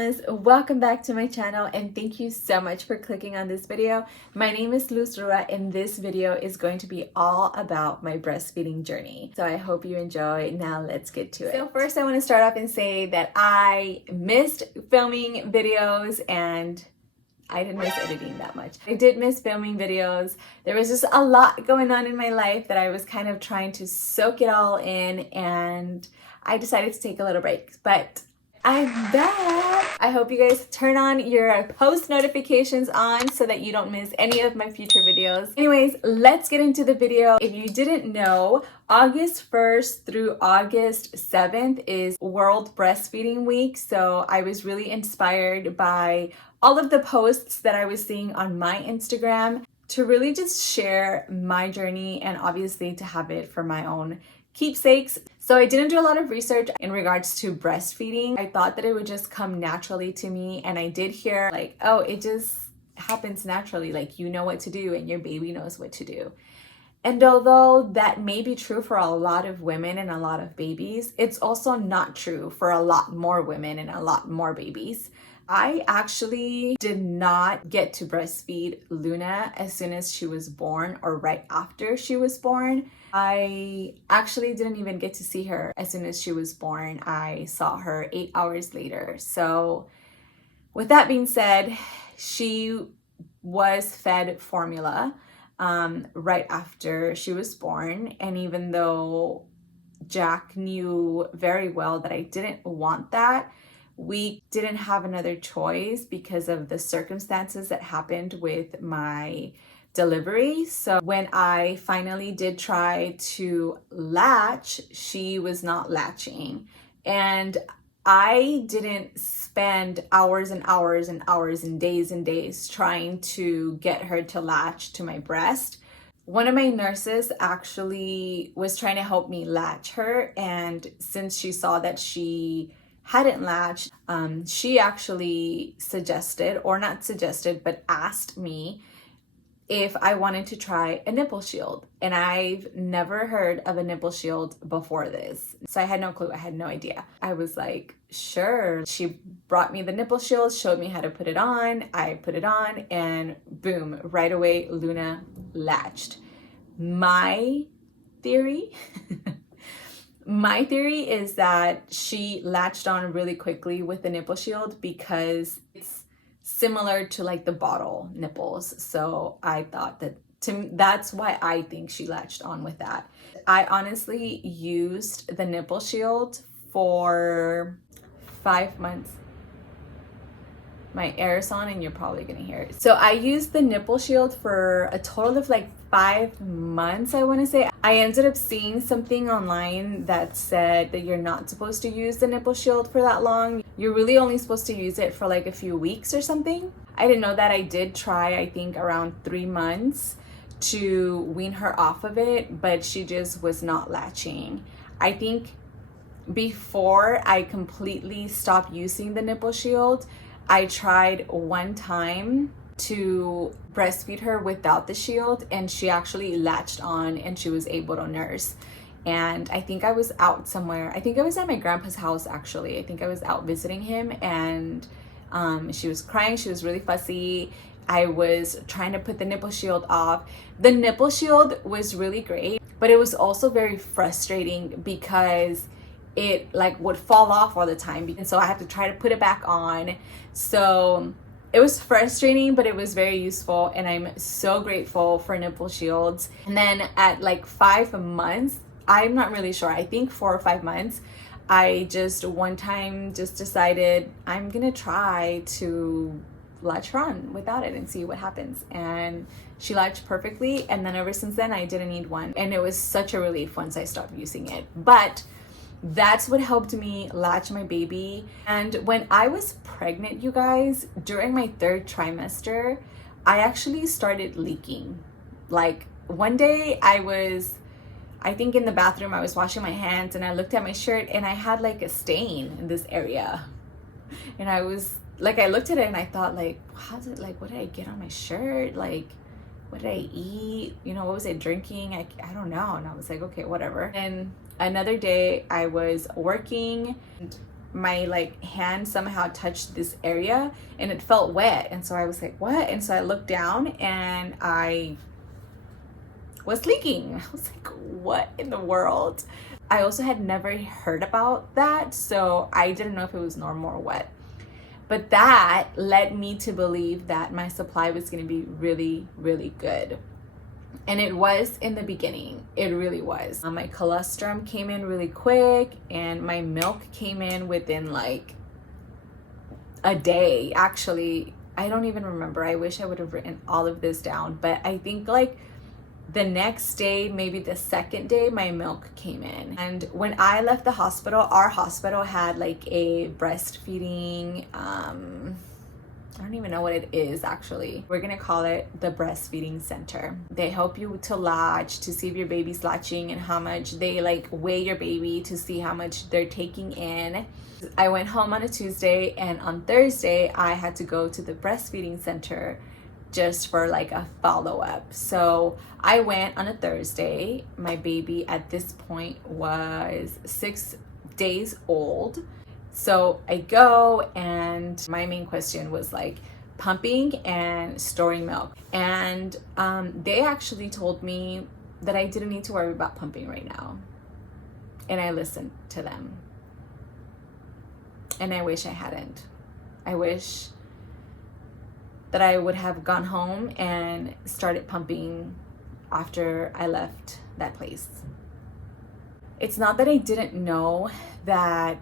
mamas, welcome back to my channel and thank you so much for clicking on this video. My name is Luz Rua and this video is going to be all about my breastfeeding journey. So I hope you enjoy. Now let's get to it. So first I want to start off and say that I missed filming videos and I didn't miss editing that much. I did miss filming videos. There was just a lot going on in my life that I was kind of trying to soak it all in, and I decided to take a little break, but I'm back. I hope you guys turn on your post notifications on so that you don't miss any of my future videos. Anyways, let's get into the video. If you didn't know, August 1st through August 7th is World Breastfeeding Week. So I was really inspired by all of the posts that I was seeing on my Instagram to really just share my journey and obviously to have it for my own keepsakes. So I didn't do a lot of research in regards to breastfeeding. I thought that it would just come naturally to me, and I did hear like, oh, it just happens naturally, like you know what to do and your baby knows what to do. And although that may be true for a lot of women and a lot of babies, it's also not true for a lot more women and a lot more babies. I actually did not get to breastfeed Luna as soon as she was born or right after she was born. I actually didn't even get to see her as soon as she was born. I saw her 8 hours later. So with that being said, she was fed formula right after she was born. And even though Jack knew very well that I didn't want that, we didn't have another choice because of the circumstances that happened with my delivery. So when I finally did try to latch, she was not latching. And I didn't spend hours and hours and hours and days trying to get her to latch to my breast. One of my nurses actually was trying to help me latch her, and since she saw that she hadn't latched, she actually suggested, or not suggested, but asked me if I wanted to try a nipple shield. And I've never heard of a nipple shield before this. So I had no clue, I had no idea. I was like, sure. She brought me the nipple shield, showed me how to put it on. I put it on and boom, right away, Luna latched. My theory is that she latched on really quickly with the nipple shield because it's similar to like the bottle nipples. So I thought that that's why I think she latched on with that. I honestly used the nipple shield for 5 months. My air is on and you're probably gonna hear it. So I used the nipple shield for a total of like 5 months, I want to say. I ended up seeing something online that said that you're not supposed to use the nipple shield for that long. You're really only supposed to use it for like a few weeks or something. I didn't know that. I did try, I think around 3 months to wean her off of it, but she just was not latching. I think before I completely stopped using the nipple shield, I tried one time to breastfeed her without the shield, and she actually latched on and she was able to nurse. And I think I was out somewhere. I think I was at my grandpa's house actually. I think I was out visiting him, and she was crying. She was really fussy. I was trying to put the nipple shield off. The nipple shield was really great, but it was also very frustrating because it like would fall off all the time, and so I had to try to put it back on. So it was frustrating, but it was very useful, and I'm so grateful for nipple shields. And then at like 5 months, I'm not really sure, I think 4 or 5 months, I just one time just decided I'm gonna try to latch her on without it and see what happens. And she latched perfectly, and then ever since then I didn't need one, and it was such a relief once I stopped using it. But that's what helped me latch my baby. And when I was pregnant, you guys, during my 3rd trimester, I actually started leaking. Like one day I think in the bathroom, I was washing my hands and I looked at my shirt and I had like a stain in this area. And I was like, I looked at it and I thought like, what did I get on my shirt? Like, what did I eat? You know, what was I drinking? I don't know. And I was like, okay, whatever. And another day I was working, my like hand somehow touched this area and it felt wet. And so I was like, what? And so I looked down and I was leaking. I was like, what in the world? I also had never heard about that, so I didn't know if it was normal or what. But that led me to believe that my supply was going to be really, really good. And it was in the beginning. It really was. My colostrum came in really quick, and my milk came in within like a day. Actually, I don't even remember. I wish I would have written all of this down, but I think like the next day, maybe the second day, my milk came in. And when I left the hospital, our hospital had like a breastfeeding, I don't even know what it is actually. We're gonna call it the breastfeeding center. They help you to latch, to see if your baby's latching and how much they like weigh your baby to see how much they're taking in. I went home on a Tuesday, and on Thursday, I had to go to the breastfeeding center just for like a follow-up. So I went on a Thursday. My baby at this point was 6 days old. So I go, and my main question was like pumping and storing milk. And they actually told me that I didn't need to worry about pumping right now. And I listened to them. And I wish I hadn't. I wish that I would have gone home and started pumping after I left that place. It's not that I didn't know that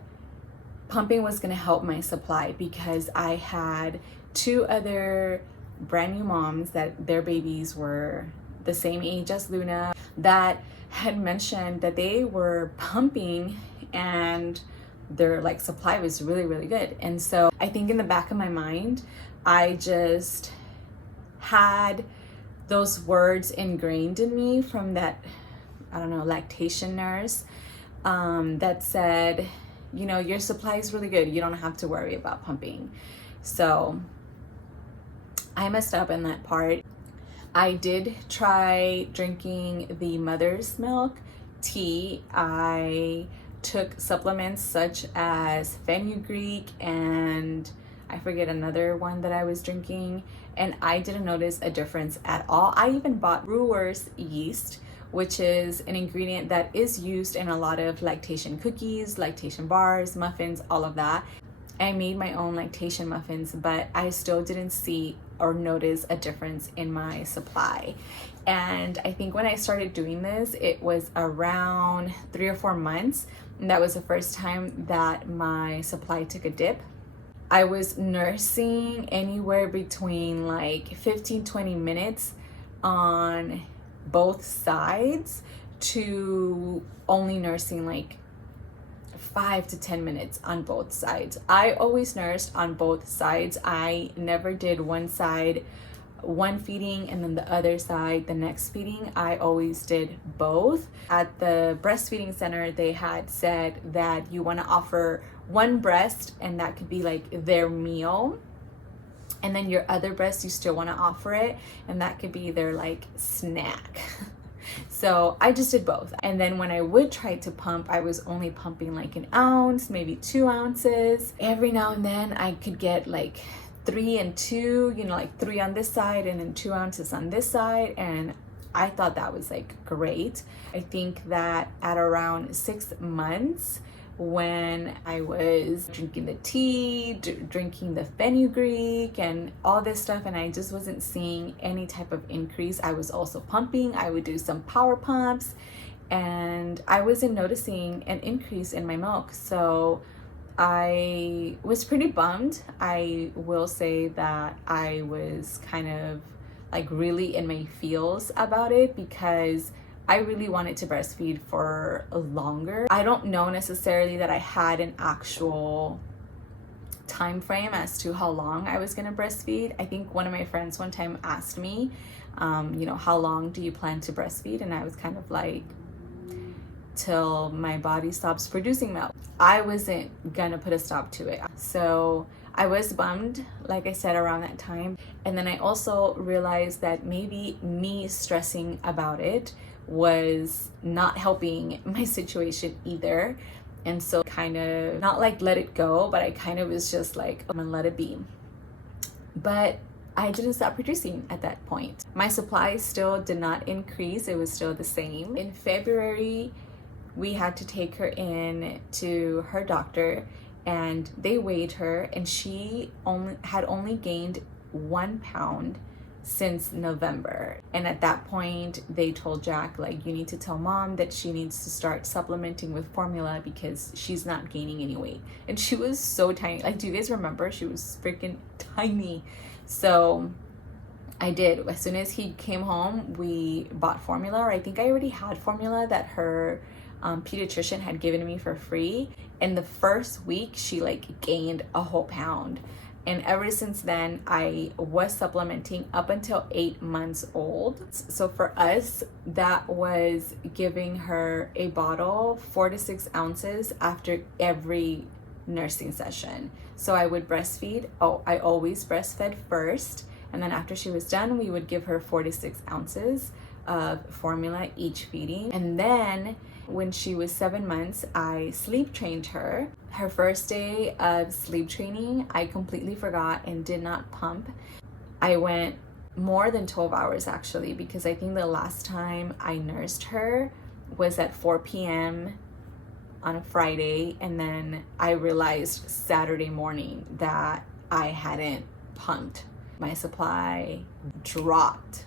pumping was gonna help my supply, because I had 2 other brand new moms that their babies were the same age as Luna that had mentioned that they were pumping and their like supply was really, really good. And so I think in the back of my mind, I just had those words ingrained in me from that, I don't know, lactation nurse that said, you know, your supply is really good. You don't have to worry about pumping. So I messed up in that part. I did try drinking the mother's milk tea. I took supplements such as fenugreek and I forget another one that I was drinking, and I didn't notice a difference at all. I even bought brewer's yeast, which is an ingredient that is used in a lot of lactation cookies, lactation bars, muffins, all of that. I made my own lactation muffins, but I still didn't see or notice a difference in my supply. And I think when I started doing this, it was around 3 or 4 months. And that was the first time that my supply took a dip. I was nursing anywhere between like 15-20 minutes on both sides to only nursing like 5 to 10 minutes on both sides. I always nursed on both sides. I never did one side one feeding and then the other side the next feeding. I always did both. At the breastfeeding center, they had said that you want to offer one breast and that could be like their meal, and then your other breast you still want to offer it and that could be their like snack. So I just did both. And then when I would try to pump, I was only pumping like an ounce, maybe 2 ounces. Every now and then I could get like 3 and 2, you know, like 3 on this side and then 2 ounces on this side. And I thought that was like great. I think that at around 6 months, when I was drinking the tea, drinking the fenugreek and all this stuff, and I just wasn't seeing any type of increase. I was also pumping. I would do some power pumps and I wasn't noticing an increase in my milk. So I was pretty bummed. I will say that I was kind of like really in my feels about it because I really wanted to breastfeed for longer. I don't know necessarily that I had an actual time frame as to how long I was gonna breastfeed. I think one of my friends one time asked me, you know, how long do you plan to breastfeed? And I was kind of like, till my body stops producing milk. I wasn't gonna put a stop to it. So I was bummed, like I said, around that time. And then I also realized that maybe me stressing about it was not helping my situation either. And so kind of not like let it go, but I kind of was just like, I'm gonna let it be. But I didn't stop producing at that point. My supply still did not increase. It was still the same. In February, we had to take her in to her doctor, and they weighed her, and she had only gained 1 pound since November. And at that point, they told Jack, like, you need to tell mom that she needs to start supplementing with formula because she's not gaining any weight. And she was so tiny. Like, do you guys remember? She was freaking tiny. So I did. As soon as he came home, we bought formula, or I think I already had formula that her pediatrician had given me for free. And the first week, she like gained a whole pound. And ever since then, I was supplementing up until 8 months old. So for us, that was giving her a bottle, 4 to 6 ounces after every nursing session. So I would breastfeed. Oh, I always breastfed first. And then after she was done, we would give her 4 to 6 ounces of formula each feeding. And then when she was 7 months, I sleep trained her. Her first day of sleep training, I completely forgot and did not pump. I went more than 12 hours actually, because I think the last time I nursed her was at 4 p.m. on a Friday. And then I realized Saturday morning that I hadn't pumped. My supply dropped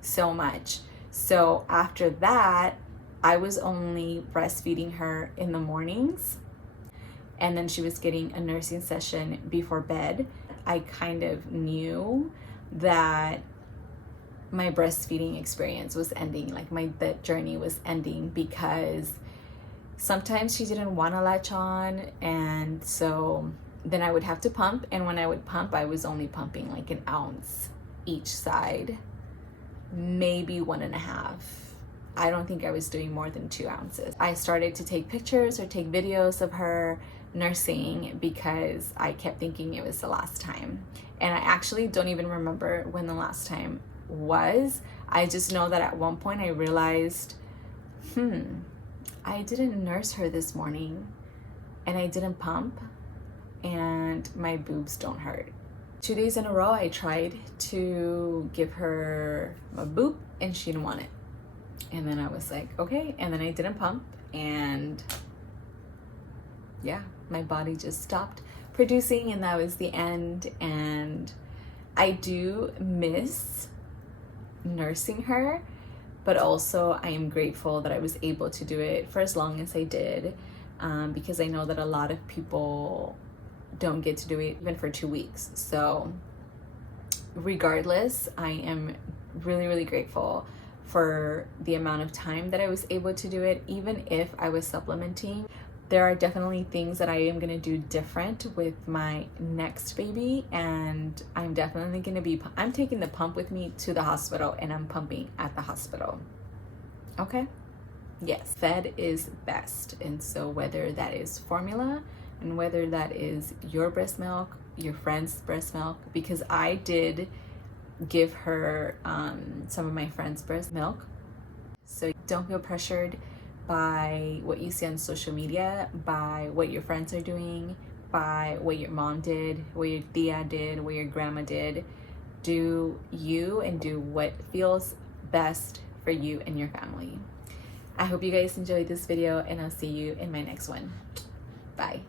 so much. So after that, I was only breastfeeding her in the mornings, and then she was getting a nursing session before bed. I kind of knew that my breastfeeding experience was ending, like the journey was ending, because sometimes she didn't want to latch on, and so then I would have to pump. And when I would pump, I was only pumping like 1 ounce each side, maybe 1.5. I don't think I was doing more than 2 ounces. I started to take pictures or take videos of her nursing because I kept thinking it was the last time. And I actually don't even remember when the last time was. I just know that at one point I realized, I didn't nurse her this morning, and I didn't pump, and my boobs don't hurt. 2 days in a row, I tried to give her a boob, and she didn't want it. And then I was like, okay. And then I didn't pump, and yeah, my body just stopped producing, and that was the end. And I do miss nursing her, but also I am grateful that I was able to do it for as long as I did, because I know that a lot of people don't get to do it even for 2 weeks. So regardless, I am really, really grateful for the amount of time that I was able to do it. Even if I was supplementing, there are definitely things that I am gonna do different with my next baby, and I'm definitely gonna be, I'm taking the pump with me to the hospital, and I'm pumping at the hospital. Okay? Yes, fed is best. And so whether that is formula, and whether that is your breast milk, your friend's breast milk, because I did give her some of my friends' breast milk. So don't feel pressured by what you see on social media, by what your friends are doing, by what your mom did, what your tia did, what your grandma did. Do you, and do what feels best for you and your family. I hope you guys enjoyed this video, and I'll see you in my next one. Bye.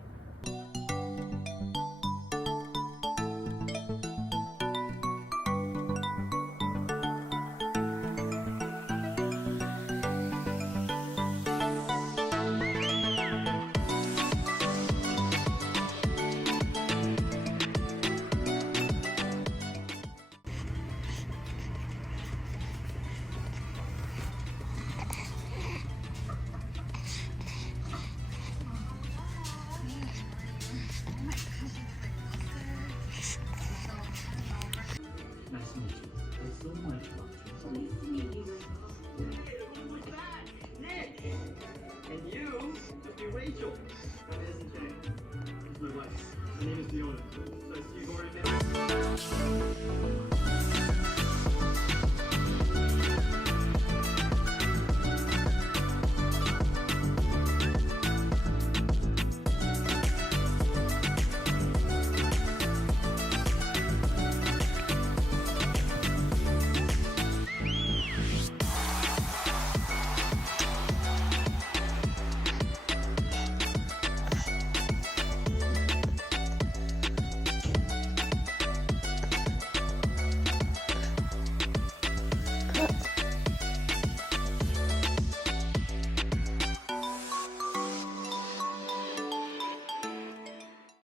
Rachel. My name is Jay. This is my wife. My name is Fiona. So Steve already met.